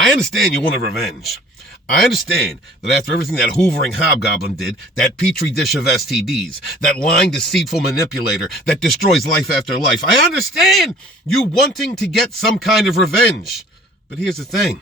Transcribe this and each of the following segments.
I understand you wanted revenge. I understand that after everything that hoovering hobgoblin did, that petri dish of STDs, that lying, deceitful manipulator that destroys life after life, I understand you wanting to get some kind of revenge. But here's the thing.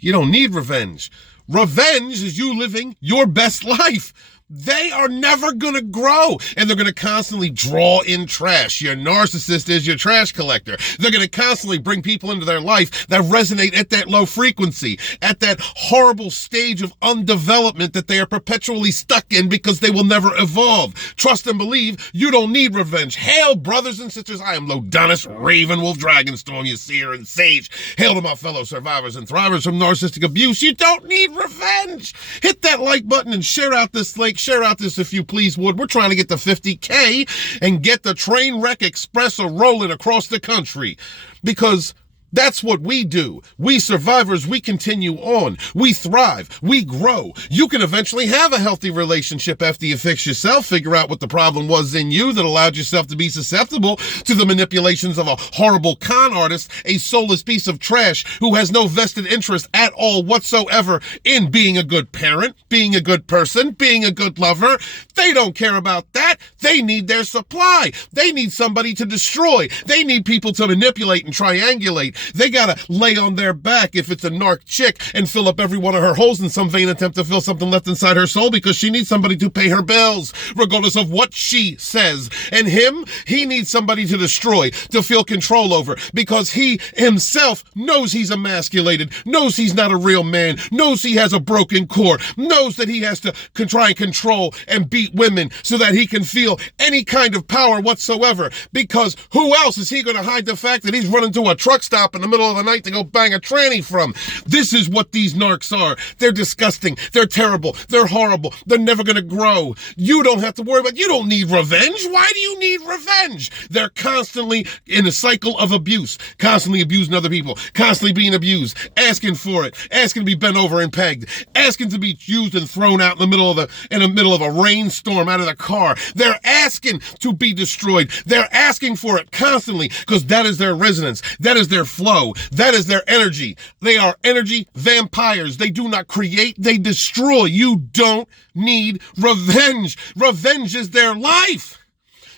You don't need revenge. Revenge is you living your best life. They are never going to grow, and they're going to constantly draw in trash. Your narcissist is your trash collector. They're going to constantly bring people into their life that resonate at that low frequency, at that horrible stage of undevelopment that they are perpetually stuck in because they will never evolve. Trust and believe you don't need revenge. Hail, brothers and sisters. I am Lodonis, Ravenwolf, Dragonstorm, Seer, and Sage. Hail to my fellow survivors and thrivers from narcissistic abuse. You don't need revenge. Hit that like button and share out this link. Share out this if you please would. We're trying to get to 50K and get the train wreck express rolling across the country, because that's what we do. We survivors, we continue on. We thrive. We grow. You can eventually have a healthy relationship after you fix yourself, figure out what the problem was in you that allowed yourself to be susceptible to the manipulations of a horrible con artist, a soulless piece of trash who has no vested interest at all whatsoever in being a good parent, being a good person, being a good lover. They don't care about that. They need their supply. They need somebody to destroy. They need people to manipulate and triangulate. They gotta lay on their back if it's a narc chick and fill up every one of her holes in some vain attempt to fill something left inside her soul, because she needs somebody to pay her bills, regardless of what she says. And him, he needs somebody to destroy, to feel control over, because he himself knows he's emasculated, knows he's not a real man, knows he has a broken core, knows that he has to try and control and beat women so that he can feel any kind of power whatsoever. Because who else is he going to hide the fact that he's running to a truck stop in the middle of the night to go bang a tranny from? This is what these narcs are. They're disgusting. They're terrible. They're horrible. They're never going to grow. You don't have to worry about, you don't need revenge. Why do you need revenge? They're constantly in a cycle of abuse, constantly abusing other people, constantly being abused, asking for it, asking to be bent over and pegged, asking to be used and thrown out in the middle of a rainstorm out of the car. They're asking to be destroyed. They're asking for it constantly, because that is their resonance. That is their flow. That is their energy. They are energy vampires. They do not create, they destroy. You don't need revenge. Revenge is their life.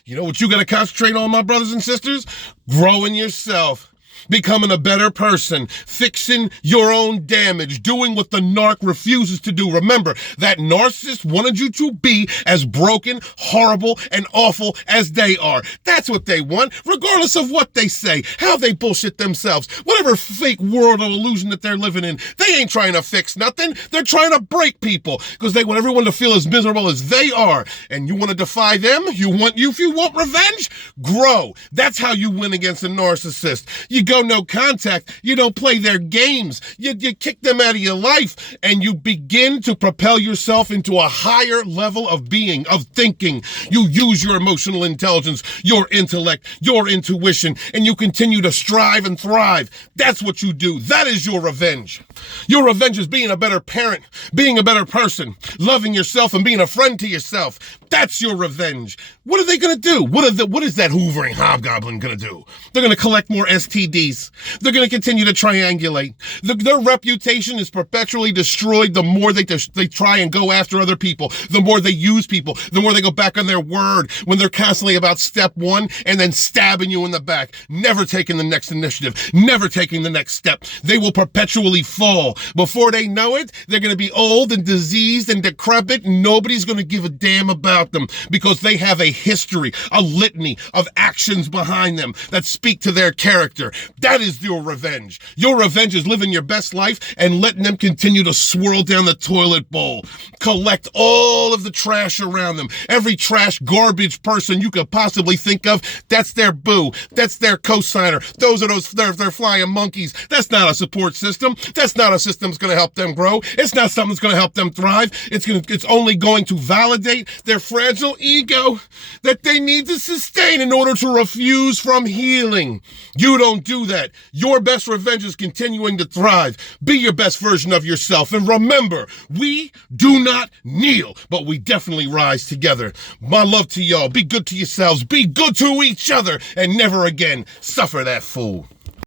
You know what you got to concentrate on, my brothers and sisters? Growing yourself. Becoming a better person, fixing your own damage, doing what the narc refuses to do. Remember, that narcissist wanted you to be as broken, horrible, and awful as they are. That's what they want, regardless of what they say, how they bullshit themselves, whatever fake world or illusion that they're living in. They ain't trying to fix nothing. They're trying to break people, because they want everyone to feel as miserable as they are. And you want to defy them? If you want revenge? Grow. That's how you win against a narcissist. You go no contact. You don't play their games. You kick them out of your life, and you begin to propel yourself into a higher level of being, of thinking. You use your emotional intelligence, your intellect, your intuition, and you continue to strive and thrive. That's what you do. That is your revenge. Your revenge is being a better parent, being a better person, loving yourself and being a friend to yourself. That's your revenge. What are they going to do? What is that hoovering hobgoblin going to do? They're going to collect more STDs. They're going to continue to triangulate. Their reputation is perpetually destroyed the more they try and go after other people, the more they use people, the more they go back on their word when they're constantly about step one and then stabbing you in the back, never taking the next initiative, never taking the next step. They will perpetually fall. Before they know it, they're going to be old and diseased and decrepit. Nobody's going to give a damn about them, because they have a history, a litany of actions behind them that speak to their character. That is your revenge. Your revenge is living your best life and letting them continue to swirl down the toilet bowl. Collect all of the trash around them. Every trash, garbage person you could possibly think of, that's their boo. That's their cosigner. Those are their flying monkeys. That's not a support system. That's not a system that's going to help them grow. It's not something that's going to help them thrive. It's only going to validate their fragile ego that they need to sustain in order to refuse from healing. You don't do that. Your best revenge is continuing to thrive. Be your best version of yourself. And remember, we do not kneel, but we definitely rise together. My love to y'all. Be good to yourselves. Be good to each other. And never again suffer that fool.